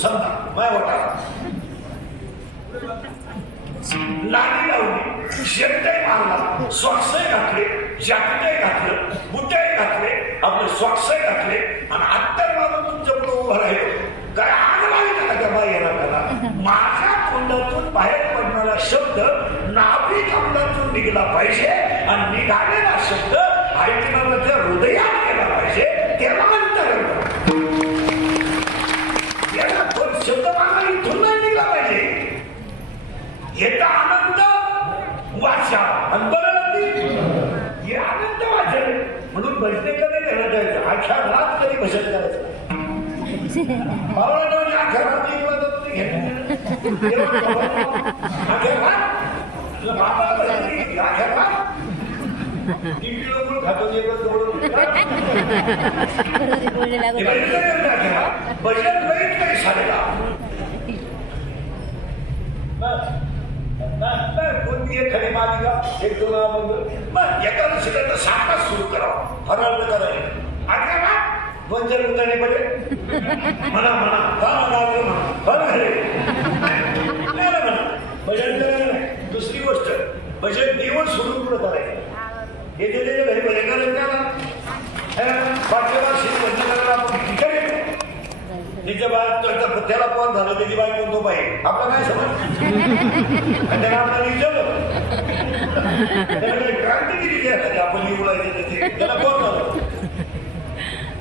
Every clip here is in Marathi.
समजा माय वाटा लाडी लावली शेपटे मारला सॉक्सही घातले जॅकेटही घातलं बुटही घातले आपले सॉक्सही घातले आणि अत्तर मारून तुमच्या पुढे उभं राहिलो काय आग लागली का त्या बाई येणार माझ्या तोंडातून बाहेर पडणारा शब्द नाभी कमलातून निघाला पाहिजे आणि निघालेला शब्द ऐकणाऱ्याच्या हृदयात गेला पाहिजे त्याला अंतर याला दोन शब्द मागा इथून नाही निघला पाहिजे याचा आनंद वाचा आणि बरं हे आनंद वाचन म्हणून भजने कधी करत जायचं अख्या रात कधी भजन करायचं अख्या रात भजन नाही साडेला कोणती एखादी मालिका एक दोन एका दुसऱ्याचा साठा सुरू करावा फराळ करायला आता दोन चार उदाहरणे पडले म्हणा भजन दुसरी गोष्ट भजन देऊन सोडून पुढे करायचं हे दिलेलं घरी भजन करायला तिच्या बाहेर त्याला कोण झालं त्याची बाई कोणतो पाहिजे आपला काय समज त्याला आपल्याला विचारलं क्रांती केली आपण निवडायचे त्याला कोण झालं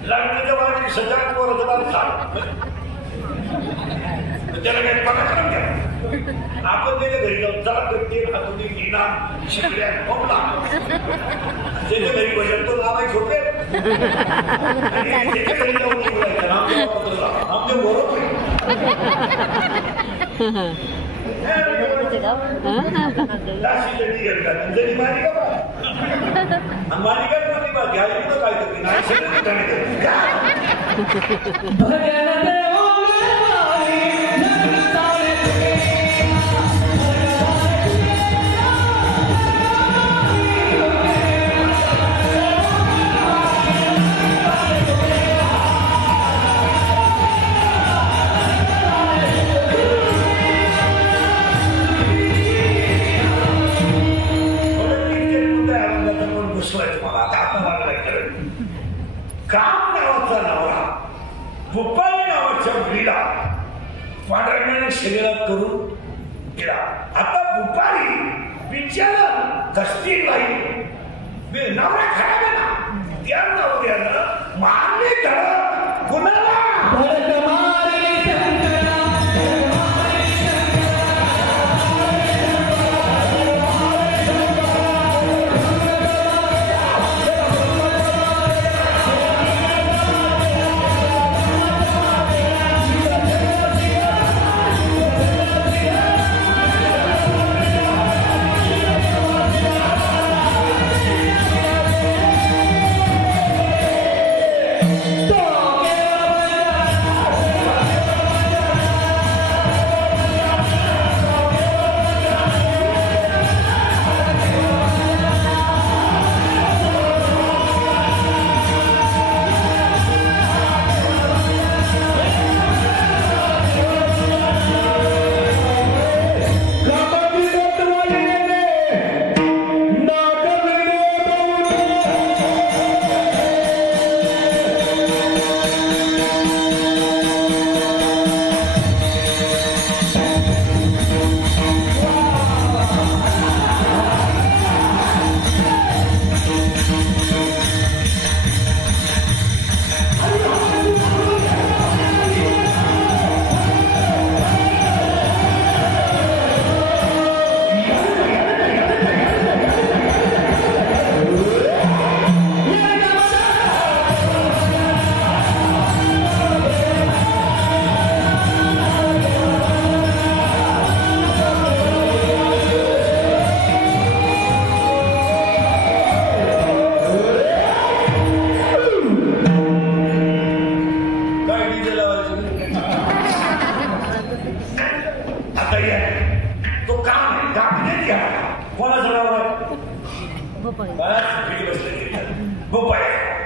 लग्नाच्या बाहेर सजाग पोराचं बाहेर सांग त्याला काही पराक्रम घ्या आपण त्याच्या घरी जाऊन चला करते हातून घेणा शिकल्या कोणला त्याच्या घरी भजन तो नाव आहे छोटे त्याच्या घरी जाऊन निवडायचं आमच्या बरोबर मालिका कोणती बात घ्या काय करते नाही सगळं काम नावाचा नवरा भूपाली नावाच्या मुलीला पांढरण्याने शरीरात करून गेला आता भूपाली बिचारा कष्टी बाई नवरा खराब ना त्या नवऱ्यानं मारले धडक कुणाला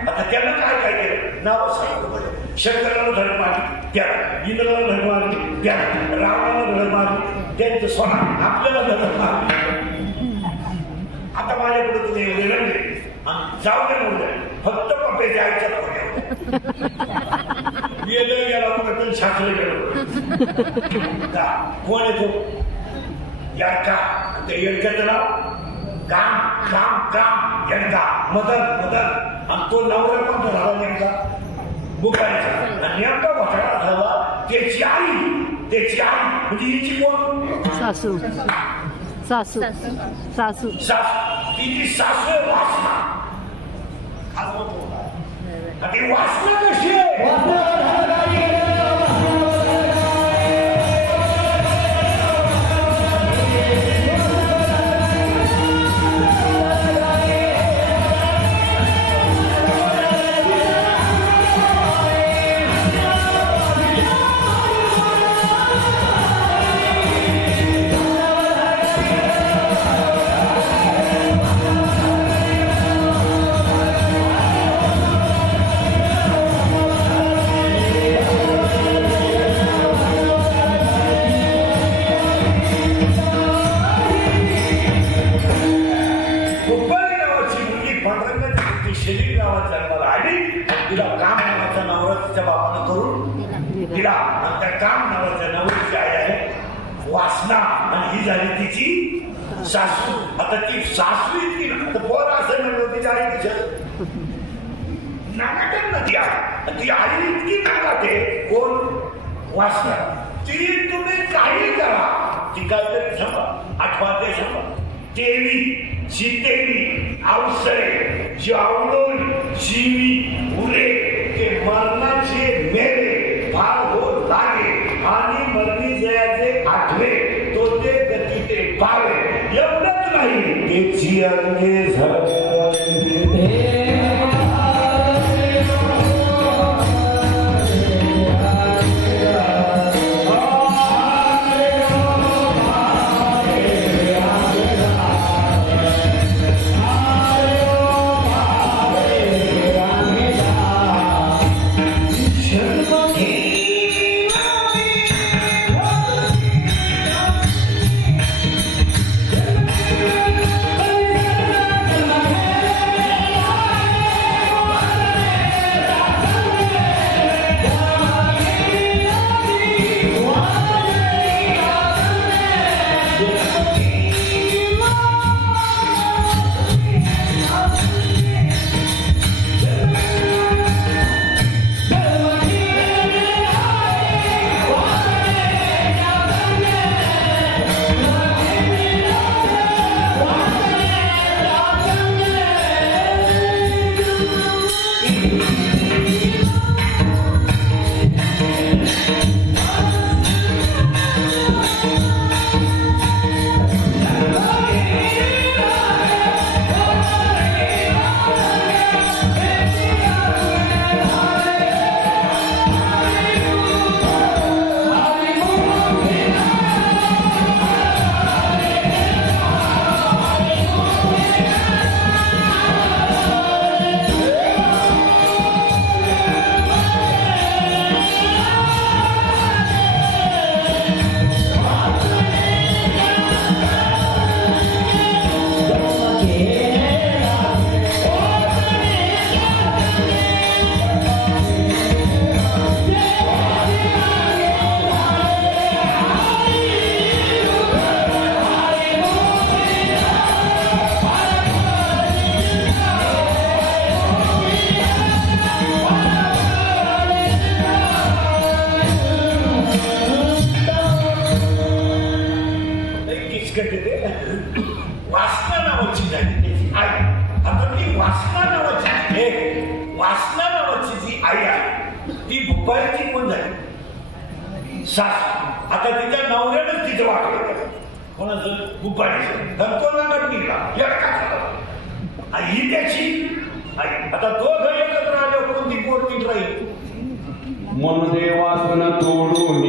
आता त्यानं काय काय केलं नाव सांगितलं शंकराला धड मारली त्याला, इंद्राला धड मारली त्याला, रावणाला धड मारली त्यांचं सोना, आपल्याला धड मारली. आता माझ्याकडे तुम्ही एवढे रंगले आणि जाऊ दे म्हणून फक्त पप्प्याच्या आईच्या गेलं गेला तर शास्त्र गेलो कोण येतो यडका, ते यडक्याचं नाव काम काम काम यडका, मदन मदन, आणि तो नवरा पण झाला नेमका बुकायचा, आणि नेमका घोटाळा झाला त्याची आई म्हणजे हिची कोण सासू सासू सासू तिची सासू वासना. ती वासना कशी आहे? वासना, आणि ही झाली तिची सासू. आता ती सासू इतकी पोर असं म्हणलं तिची आई तिच्या नाकाटक ना ती आई इतकी नाकाटे कोण वासना. ती तुम्ही काही करा, ती काहीतरी सांगा, आठवाते सांगा, देवी सीतेवी अवसरे जावडोन शिवी उरे ते मरणाचे मेरे फार होत लागे, आणि मरणी जयाचे आठवे तो ते गती ते पावे. एवढंच नाही त्याची अंगे झाले आता तिच्या नवऱ्यानंच तिचं वाटलं कोणाचं गुप्पाडीचं धरतोला गडनीला यडका ही त्याची आई. आता तो घर एकत्र आल्यावर कोणती पोरती राहील मन देवासन तोडून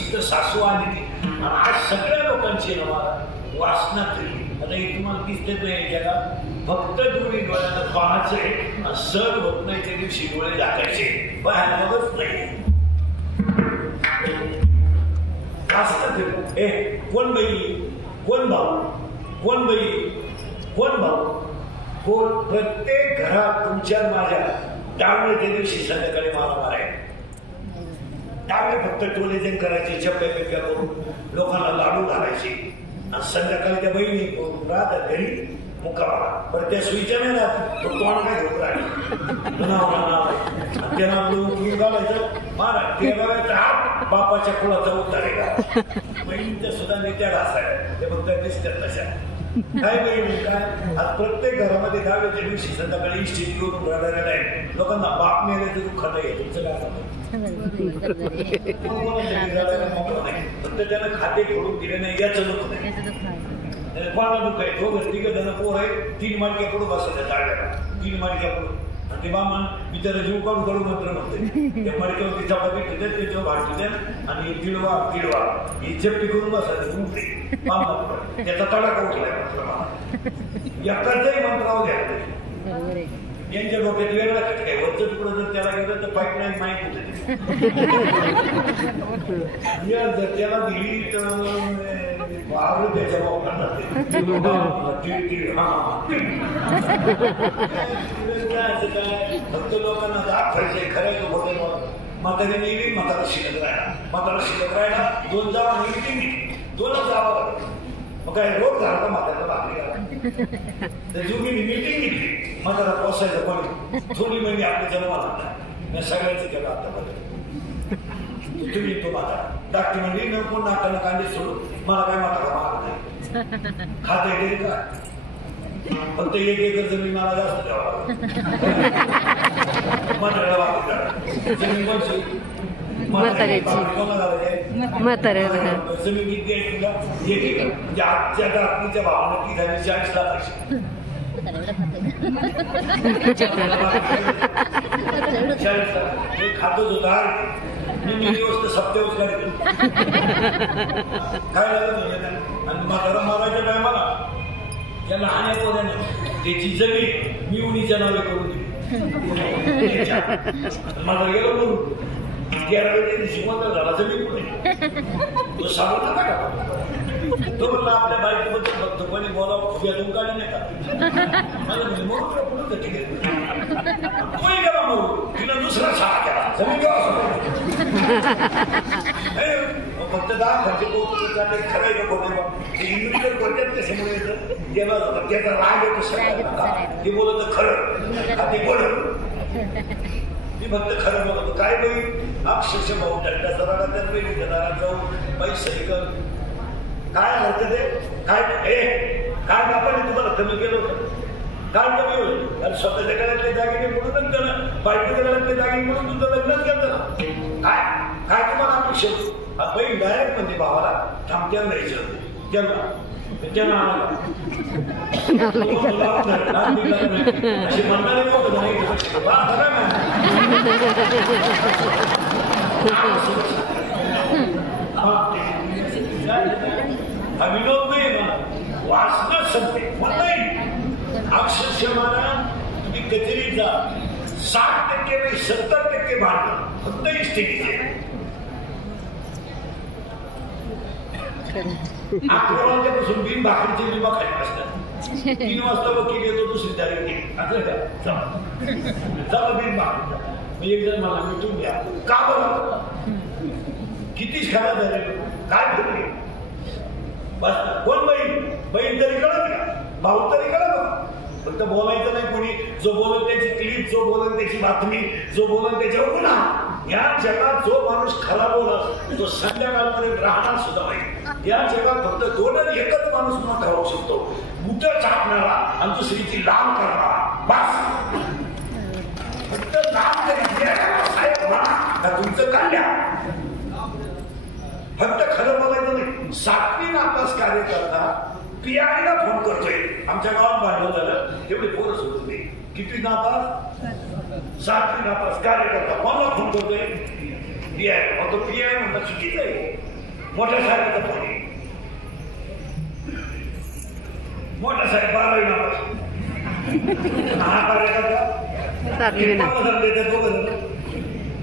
तशी तर सासू आली ती आणि आज सगळ्या लोकांची ना मला वासना केली. आता हे तुम्हाला दिसते नाही जगात फक्त दोन्ही डोळ्यानं पाहायचंय आणि सण होत नाही त्या दिवशी डोळे दाखायचे पाहायलाच नाही. ए कोण बाई कोण भाऊ कोण बाई कोण भाऊ कोण प्रत्येक घरात तुमच्या माझ्या त्यामुळे त्या दिवशी संध्याकाळी मला मारायला त्यामुळे फक्त टोलेजन करायचे चप्प्या पिप्प्या करून लोकांना लाडू घालायचे आणि संध्याकाळी त्या बहिणी राहतात घरी मुकावा पण त्या सुईच्या नाही राहत तो तोंड काय घेऊन राहिले त्यांना आपलं घालायचं मारा 13व्या हात बापाच्या कुळाचा उतारे का बहिणीच्या सुद्धा नेत्या घासाय ते फक्त दिसतात तशा काय बहिणी काय आज प्रत्येक घरामध्ये दहाव्याच्या दिवशी संध्याकाळी इष्टी घेऊन रडायला नाही लोकांना बाप मिळाल्याचं दुःख नाही तुमचं काय फक्त त्यानं खाते फोडून दिले नाही याचं दुःख नाही. कोणाला दुःख आहे दोघं तिघं जण पोर आहे 3 मालिका पडू बसायच्या जाळ्याला 3 मालिका पडू आणि ते बामान मी त्याला जीव काढून काढून मंत्र नव्हते त्या मालिकेवरती चपाती ठेवतात त्याच्यावर भाजी द्या आणि तिळवा तिळवा ही चपटी करून बसायचं तुमचे बामा त्याचा तडाखा उठलाय एकाचंही मंत्रावर घ्या यांच्या डोक्यात वेगळा काय वरचं तुकडं जर त्याला गेलं तर पाईपलाईन माहीत होते जर त्याला दिली तर त्याच्या फक्त लोकांना दाखवायचंय खरं हॉटेल म्हातारी नेली म्हातारा शिकत राहिला 2 जावा नेली 2च जावा मग काय रोज झाला म्हातारा भाकरी घाला तर जुनी मीटिंग घेतली म्हातारा पोसायचं पण थोडी महिने आपल्या जन्माला मी सगळ्याचं केलं आतापर्यंत तुम्ही तो म्हातारा डाक्टर म्हणजे नको नाकाला कांदे सोडून मला काय म्हातारा माग नाही खाता येईल का फक्त 1 एकर जमीन मला जास्त द्यावा म्हाताऱ्याला वाटत जमीन कोणची जमीन किती आहे तुला 1 एकर म्हणजे आजच्या रात्रीच्या भावानं ती झाली 40 लाखाची 40 लाख हे खातच होता मी दिवस सप्त्यावर गाडी काय लागत आणि म्हातारा मारायच्या टायमाला त्या लहान पोराने त्याची जमीन मी उन्हीच्या नावे करून दिली मला गेलो म्हणून 11व्या दिवशी कोणता झाला जमीन कुठे तो सांगतो का तो म्हणला आपल्या बायकोबद्दल बघतो कोणी बोलावं खुब्या दुकाने नाही का मला म्हणजे म्हणून कुठं ठीक आहे कोणी गेला म्हणून तिला दुसरा शाळा केला जमीन फक्त 10 खर्च खरंय का खोटे इंग्लिश कोणत्यात कशामुळे येतं गेला जातं त्याचा राग येतो ते बोलत खरं ते बोल मी फक्त खरं बोलतो काय बाई अक्षरशः भाऊ टंटा सराला तर वेगळी घरात जाऊन पैसे कर काय हरकत आहे काय काय बापाने तुम्हाला कमी केलं होतं काय कमी होईल आणि स्वतःच्या घरातल्या जागेने म्हणूनच त्यानं बायकोच्या घरातल्या जागेने म्हणून तुझं लग्नच केलं ना काय काय तुम्हाला अपेक्षा होती डायरेक्ट म्हणजे भावाला थांबत्या द्यायचं त्यांना आणायला अशी म्हणणारे हा विनोद नाही मला वाचणं संपते नाही अक्षरशः मला तुम्ही कचेरीत जा 60% नाही 70% भांडण फक्त इस्टेटीचे 11 वाजल्यापासून बिन भाकरीचे बिंबा खाली असतात 3 वाजता वकील येतो दुसरी तारीख असं का चला बिन भाकरी मी एक जण मला मिटून द्या का बरं कितीच खराब झाले काय ठरले बस कोण बहीण तरी कळत का भाऊ तरी कळत फक्त बोलायचं नाही कोणी जो बोलत त्याची क्लिप जो बोलत त्याची बातमी जो बोलत त्याच्यावर गुन्हा या जगात जो माणूस खरा बोलत तो संध्याकाळपर्यंत राहणार सुद्धा नाही या जगात फक्त 1च माणूस मला ठरवू शकतो बुट चापणारा आणि दुसरीची लांब करणारा बस फक्त लांब तरी तुमचं काढल्या फक्त खरं बोलायचं नाही 7वी नापास कार्यकर्ता पीआयला फोन करतोय आमच्या गावात भांडण झालं तेवढे पोरच होत नाही किती नापास 7वी नापास कार्यकर्ता कोणाला फोन करतोय पीआय तो पीआय म्हणतात चुकीचं आहे मोठ्या साहेबाचं पाणी मोठा साहेब 12वी नापास हा करायचा का देते दोघं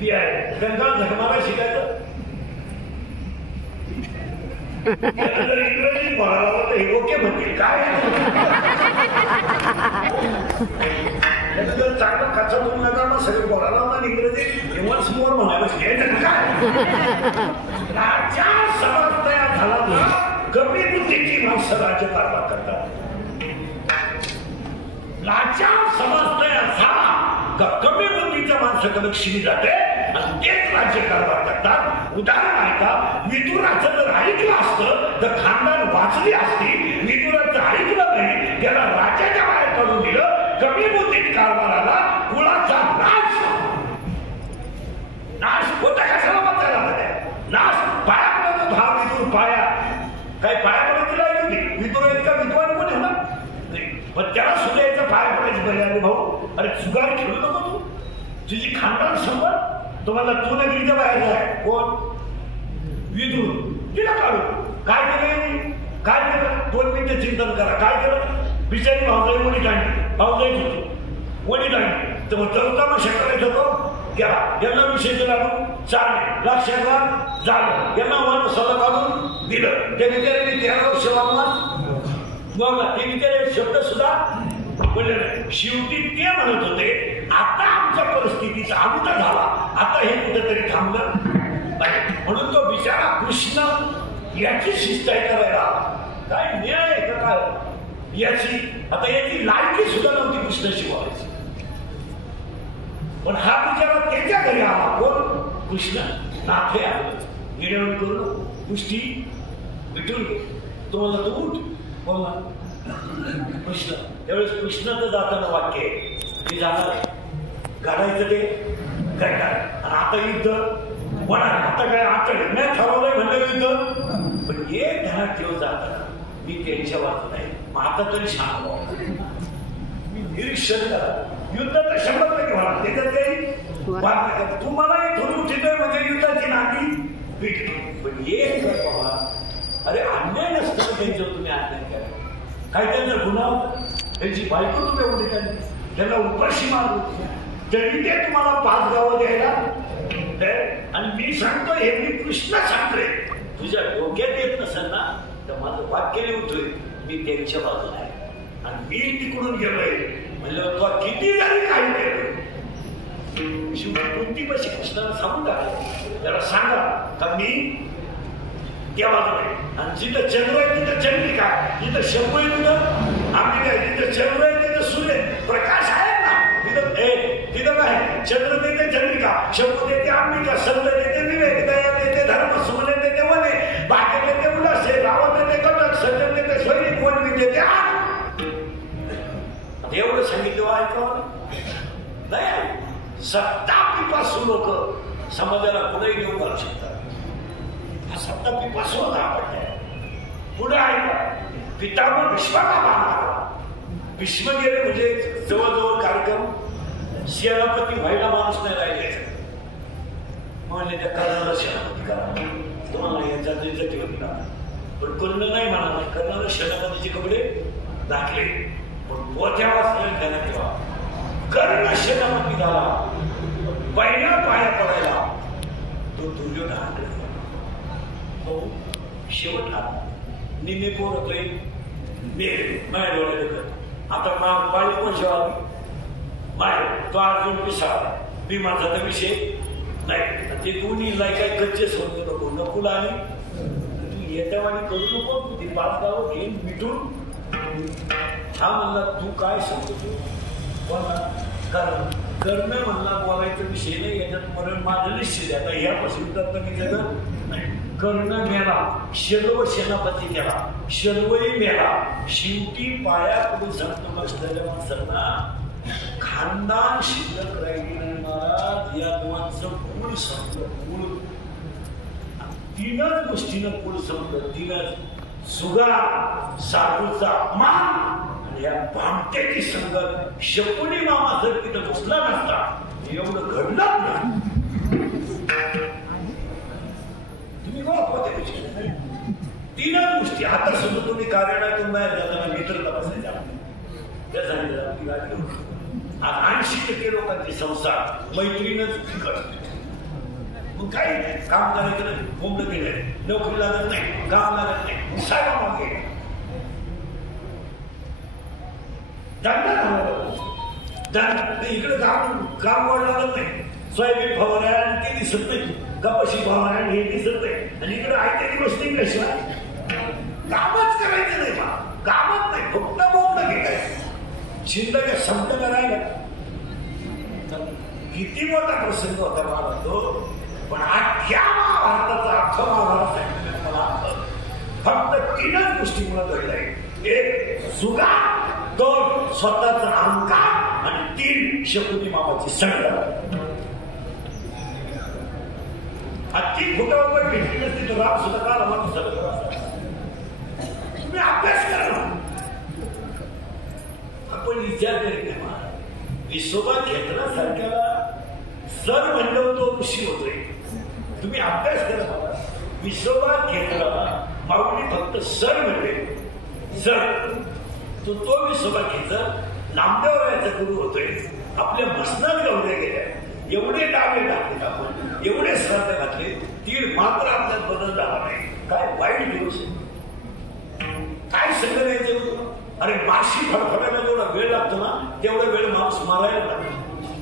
ती आहे त्यांचा धर्माला शिकायचं इंग्रजी बोलायला होतं हे ओके म्हणतील काय जर चांगलं कच्चा बोलून नका मग सगळे बोलायला होता इंग्रजी वन्स मोर म्हणायला शिकायचं काय राजा समाज तयार झाला ना कमी बुद्धीची माणसं राज्यकारभार करतात राजा समाज तयार झाला कमी बुद्धीच्या माणसाकडे शिवी जाते आणि तेच राज्यकारभार करतात उदाहरण ऐका विदुराचं जर ऐकलं असतं तर खानदान वाचली असती विदुराचं ऐकलं नाही त्याला राज्याच्या बाहेर काढून दिलं कमी बुद्धीत कारभाराला कुळाचा नाश होता कशाला बघायला नाश पायामध्ये हा विदूर पाया काय पायामध्ये तिला येते विदुर इतका विद्वान कोण आहे ना पण त्याला सुद्धा याचा पाया पडायची बरे आले भाऊ अरे चुगार खेळू नको तू तुझी खानदान संबंध तुम्हाला तू नगरीच्या बाहेर जाय कोण विदूर तिला काढू काय केलं 2 मिनिटं चिंतन करा काय केलं बिचारी भाऊजाई वडी काढली भाऊजाईच होती वडी काढली तर मग तरुतामा शेतकऱ्याचा तो गेला यांना विषय दिला चालले लक्षात झालं यांना वन सगळं काढून दिलं त्या बिचाऱ्यांनी 13 वर्ष वागणार बघा ते बिचारे शब्द सुद्धा बोलले नाही शेवटी ते म्हणत होते आता आमच्या परिस्थितीचा अंत झाला आता हे कुठेतरी थांबलं म्हणून तो बिचारा कृष्ण याची शिष्टाई करायला काय न्याय आहे का काय याची आता याची लायकी सुद्धा नव्हती कृष्ण शिवायची पण हा बिचारा त्याच्या घरी आला कोण कृष्ण नाथे आलं निर्णय करून गोष्टी भेटून तुम्हाला तो उठ बोलला कृष्ण त्यावेळेस कृष्णाचं जाताना वाक्य की जाणार घडायचं ते घडणार आणि आता युद्ध होणार आता काय आठवलं नाही ठरवलंय म्हणलं युद्ध पण एक ध्यानात ठेव जाताना मी त्यांच्या वाचत नाही मग आता तरी सांग मी निरीक्षण करा युद्ध तर 100% होणार त्याच्यात काही तुम्हाला थोडी उठित म्हणजे युद्धाची नाती भेटली पण एक बाबा अरे अन्याय नसतं त्यांच्यावर तुम्ही अन्याय करा काय त्यांचा गुन्हा होता त्यांची बायको तुम्ही एवढी केली त्यांना उपाशी मारली तरी ते तुम्हाला 5 गावं द्यायला आणि मी सांगतो हे मी कृष्ण सांगतोय तुझ्या डोक्यात येत नसेल ना तर माझं वाक्य लिहतोय मी त्यांच्या बाजूला आहे आणि मी तिकडून गेलोय म्हणलं तो किती जरी काही केलं शेवटी कोणती पैसे कृष्णाला सांगून टाकलं त्याला सांगा का मी त्या बाजूला आणि जिथं चंद्र आहे तिथं चंद्रिका जिथं शंभू आहे तिथं आम्ही काय जिथं चंद्र आहे तिथं सूर्य प्रकाश आहे ना तिथं काय चंद्र देते चंद्रिका शंभू देते अंबिका संत देते विवेक दया देते धर्म सुमने देते वने भाग्य देते उल्हासे रावण देते कटक सज्जन देते स्वैरिक वनवी देते एवढं सांगितलं ऐकावं नाही सत्ता पिपासू लोक समाजाला पुढे घेऊन जाऊ शकतात हा सत्ता पिपासू होता आपण पुढे ऐका पितामह भीष्माला मारला भीष्म गेले म्हणजे जवळजवळ कार्यक्रम सेनापती व्हायला माणूस नाही राहिले म्हणले त्या कर्णाला सेनापती करा तुम्हाला याचा जटी होती ना पण कर्ण नाही म्हणाला कर्णाला सेनापतीचे कपडे दाखले पण पोथ्या वाचले त्यांना ठेवा कर्ण सेनापती झाला पहिला पाया पडायला तो दुर्योधनाकडे तो शेवट आला निम्मे पोरं मेले माझ्या डोळ्याला आता पाळी कोण शेवा माय तो अर्जुन पिसाळा भीमाचा तर विषय नाही ते दोन्ही काय कच्चेच होत नको नकुल आणि तू येत्यावाणी करू नको तू ते 5 गावं घेऊन मिटून हा म्हणला तू काय सांगतो बोलला कारण कर्ण म्हणला बोलायचा विषय नाही याच्यात मरण माझं निश्चित आहे आता ह्यापासून तर मी जगत नाही कर्ण मेला शर्व सेनापती केला शर्वही मेला शेवटी पाया पुढे सांगतो असलेल्या माणसांना खानदान शिल्लक राहिली महाराज या दोघांचं मूळ संपलं मूळ 3च गोष्टीनं मूळ संपलं 3च सुगा साधूचा मान आणि या भामट्याची संगत शकुनी मामा जर तिथं बसला नसता एवढं घडलं नाही तुम्ही गोष्टी आता सुद्धा तुम्ही कार्यालयातून बाहेर जाताना मित्र तपासायचे त्या सांगितलं आपली गाडी घेऊन आज 80% लोकांचे संसार मैत्रीनच करते. मग काही नाही, काम करायचं नाही, कोंबड केलं नोकरी लागत नाही, काम लागत नाही, साहेब मागे इकडे काम वाढ लागत नाही. सोयाबीन फवारा आणि ते दिसत नाही, कपाशी फवारा आणि हे दिसत नाही, आणि इकडे आयत्या दिवस नाही कशा कामच करायचं नाही. कामच नाही, फक्त बोलणं घेतायचं. शिंदे संत करायला किती मोठा प्रसंग होता मला तो. पण अख्ख्या महाभारताचा अर्थ महाभारत सांगितलं मला फक्त 3च गोष्टीमुळे घडलंय. एक जुगा, 2 स्वतःचा अहंकार आणि 3 शकुनी मामाची संगत. ती खोटावर घेतली नसती तो राम सुद्धा काल माणूस तुम्ही अभ्यास करा. आपण विचार करीत नाही मला विसोबा क्षेत्रासारख्याला सर म्हणलं तो ऋषी होतोय. तुम्ही अभ्यास करा. विसोबा क्षेत्राला माऊली फक्त सर म्हणले. सर तो विसोबा क्षेत्र नामदेवरायाचा गुरु होतोय. आपल्या मसनात गवल्या गेल्या, एवढे डावे टाकले आपण, एवढे श्राद्ध घातले, 3 मात्र आपल्यात बदल झाला नाही. काय वाईट दिवस काय सगळं द्यायचं. अरे माशी फडफडायला जेवढा वेळ लागतो ना तेवढा वेळ माणूस मारायला लागतो.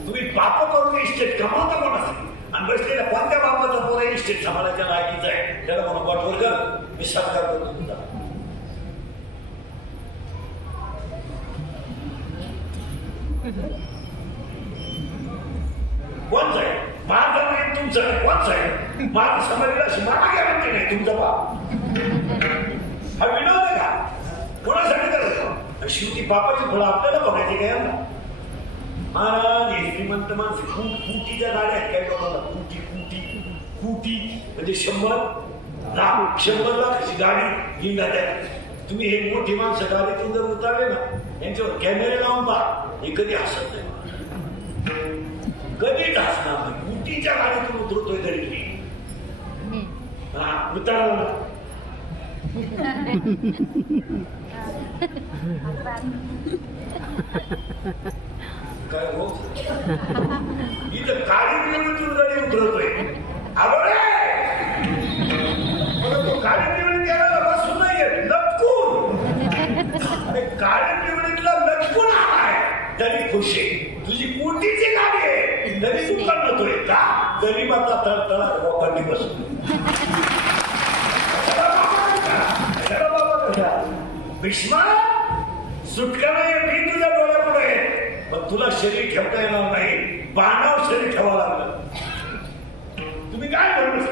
तुम्ही पाप करून इस्टेट कमावता कोणासाठी आणि बसलेल्या कोणत्या बापाचा पोरा इस्टेट सांभाळायच्या लायकीचा आहे त्याला म्हणून वाटवर कर. मी सत्कार करतो तुमचा. कोणच आहे माझा नाही तुमचं आहे. कोणच आहे माझा समाजाला मारा गॅरंटी नाही तुमचा बाप. हा विनोद आहे का? कोणासाठी करायचं? शेवटी बापाची फळं आपल्याला बघायची काय ना. महाराज हे श्रीमंत माणसे कुटीच्या गाड्या आहेत काय लोकांना. कुटी म्हणजे 100 लाख 100 लाखाची गाडी घेऊन जातात. तुम्ही हे मोठी माणसं गाडीतून जर उतारले ना यांच्यावर कॅमेरे लावून पहा, हे कधी हसत नाही. कधीच हसणार नाही. कुटीच्या गाडीतून उतरतोय तरी उतरला काय हो इथं काळी पिवळीतून गाडी उतरतोय. तो काळी पिवळी त्याला बसून नाहीये लटकून. आणि काळी पिवळीतला लटकून आलाय तरी खुश आहे. तुझी कुटीची गाडी आहे तरी तू करतोय का? गरीबाचा तळतळा लोकांनी बसून भीष्मा सुटका नाही. मी तुझ्या डोळ्यापुढे पण तुला शरीर ठेवता येणार नाही. बाणावर शरीर ठेवावं लागलं. तुम्ही काय म्हणतो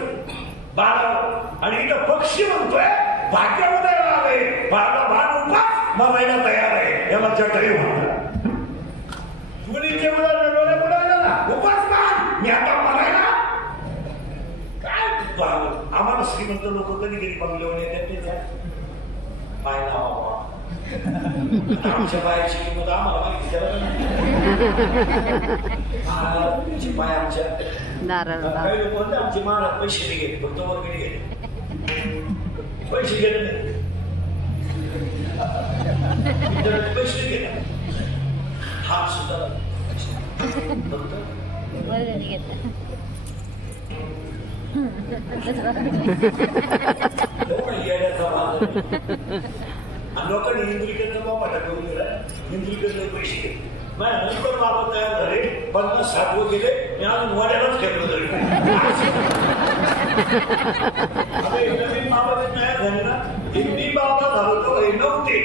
बाणावर? आणि इथं पक्षी म्हणतोय भाग्य उदयाला आले, बाण उपास मरायला तयार आहे. याला जटायू म्हणतात. तुम्ही डोळ्यापुढे आला ना उपास बाण मी आता मरायला काय. आम्हाला श्रीमंत लोक कधी कधी बंगल्यावर येतात पाहिला आमच्या बायाची किंमत आम्हाला माहिती पाय आमच्या काही लोक म्हणते आमचे महाराज पैसे नाही घेत फक्त वगैरे गेले पैसे गेले नाही पैसे घेत हा सुद्धा लोकांनी हिंदुलीकडचा बाबा करून दिला. हिंदुलीकडले पैसे घेतले. नंतर बाबा तयार झाले 50-60 गेले. मी अजून वाड्यालाच खेळलो तरी नवीन बाबा तयार झाले ना. हिंदी बाबा झालो तो नव्हते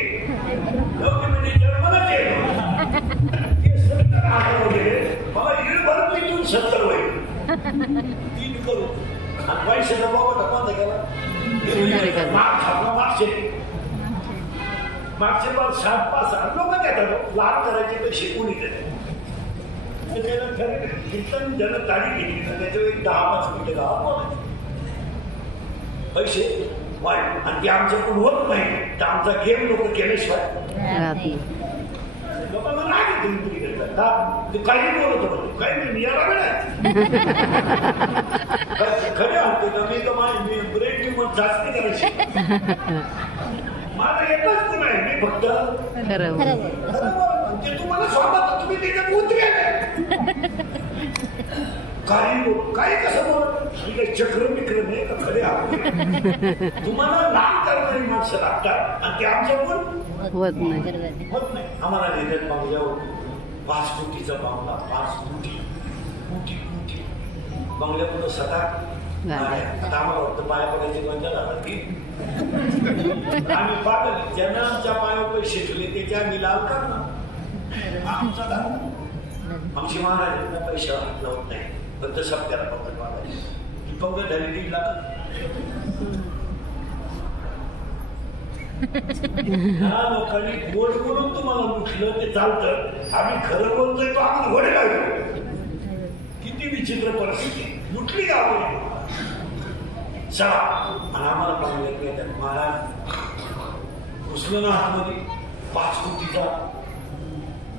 म्हणजे जन्मलाच येतो 70 गेले. मला इडभर पिटून 70 होईल 3 करू आणि पैशाचा बाबा बंद केला. मागचे पाच 7-5 लोक देतात. लहान करायचे पैसे कोणी देतात. कीर्तन ज्यानं तारीख घेतली तर त्याच्यावर एक 10-5 मिनिटं गावात पैसे वाईट आणि ते आमच्याकडून होत नाही. तर आमचा गेम लोक केल्याशिवाय लोकांना नाही घेतो. काही बोलत होतो काही याला खरे होते का मी ब्रेक किंमत जास्त करायची माझा एकच गुण आहे, मी फक्त खरं ते तुम्हाला स्वतः तुम्ही त्याच्यात उतरे काही कसं बोल चक्र मिक्र नाही का खरे तुम्हाला लाभ करणारी माणसं लागतात आणि ते आमच्याकडून होत नाही. होत नाही. आम्हाला निर्णय बंगल्यावर 5 कोटीचा बंगला 5 कोटी बंगल्यापुढं सटा आता आम्हाला वाटतं पाया पडायची गंजा झाला की आम्ही पागल ज्यांना आमच्या पायावर पैसे ठेवले त्याच्या आम्ही लाभ करणार आमची महाराजांना पैशावर हात लावत नाही फक्त सप्त्याला पंगत मागायची ही पंगत झाली 1.5 लाख ह्या लोकांनी गोड बोलून तुम्हाला लुटलं ते चालतं आम्ही खरं बोलतोय तो आम्हाला घोडे लागलो किती विचित्र परिस्थिती लुटली गावली चला आणि आम्हाला पाहिलं की महाराज घुसलं ना आतमध्ये 5 कोटीचा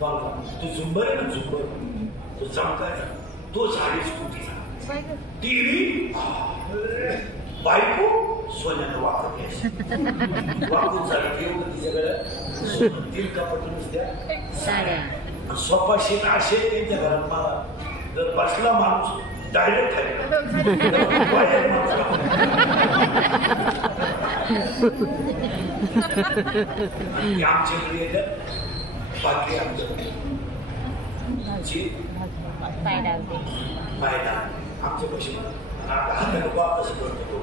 बंगला तो झुंबर आहे ना झुंबर तो चमकायचा तो 2.5 कोटीचा टीव्ही बायको सोन्यानं वापरते वापरून झाली एवढं तिच्याकडे 3 कपट नुसत्या सोफा शेत असे त्यांच्या घरात मला जर बसला माणूस डायरेक्ट खाली आमच्याकडे येतात बाकी आमच्याकडे फायदा आमच्या पैसे हाताने वापस करतो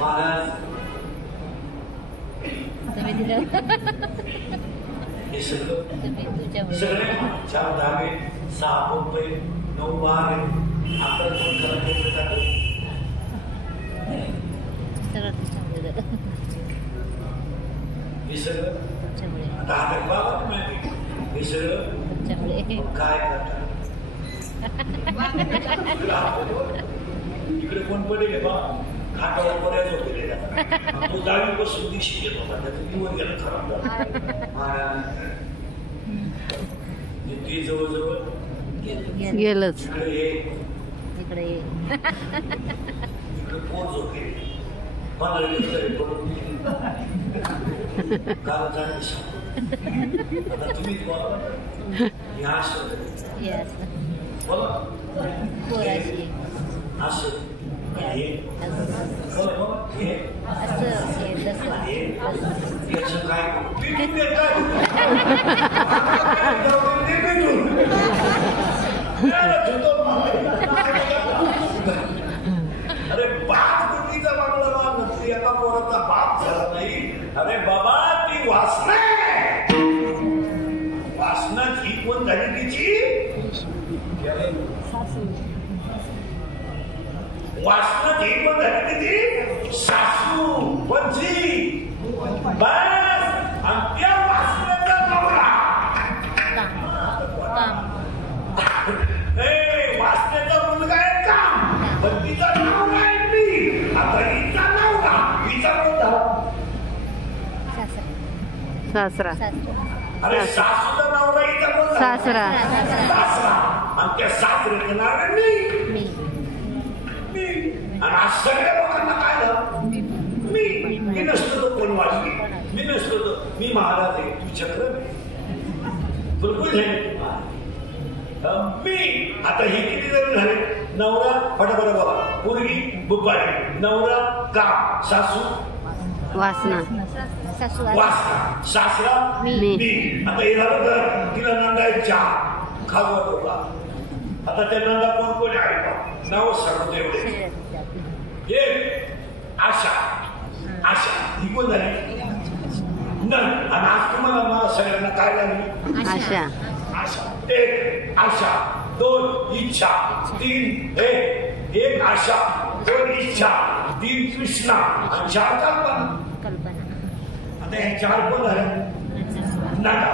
महाराज हे सगळे 4 धागे 6 पंपे 9 बार आता कोण करत हे सगळं आता हातात बाबा माहिती हे सगळं काय करतात इकडे कोण पडेल बा खाटावर बऱ्याच होते तो गावी बसून दिशी येत होता त्याचं जीवन गेलं खराब झालं महाराज ते जवळजवळ गेलंच इकडे कोण झोपे मला पडून काल जाणे आता तुम्ही बोला असं काय अरे 5 कोटीचा बंगला मारला तू एका पोराचा बाप झाला नाही अरे बाबा ती वासना वासनाची कोण झाली तिची वासना जी कोण झाली तिची सासू पंची बस आणि त्या वासनाचा नवरा वासनेचा मुलगा आहे काम पण तिचा नाव नाही मी आता हिचा नवरा हिचा कोणता सासरा अरे सासूचा नवरा हिचा कोणता सासरा आणि त्या सासऱ्याचं नाव आहे मी आणि आज सगळ्या लोकांना काय झालं मी नसतो तो कोण वाचली मी नसतो तो मी महाराज आहे तू चक्र बिलकुल मी आता हे किती जण झाले नवरा फटाफट बाबा पूर्वी बुपारी नवरा का सासू वासना वासना सासरा मी आता हे झालं तर तिला नंदा 4 खावत होता आता त्या नंदा कोण आहे का नाव सांगतो एवढे एक आशा ही कोण झाली आणि आज तुम्हाला मला सगळ्यांना काय लागली आशा 1 आशा 2 इच्छा 3 एक आशा 2 इच्छा 3 तृष्णा आणि 4 कल्पना आता हे 4 कोण झाले नका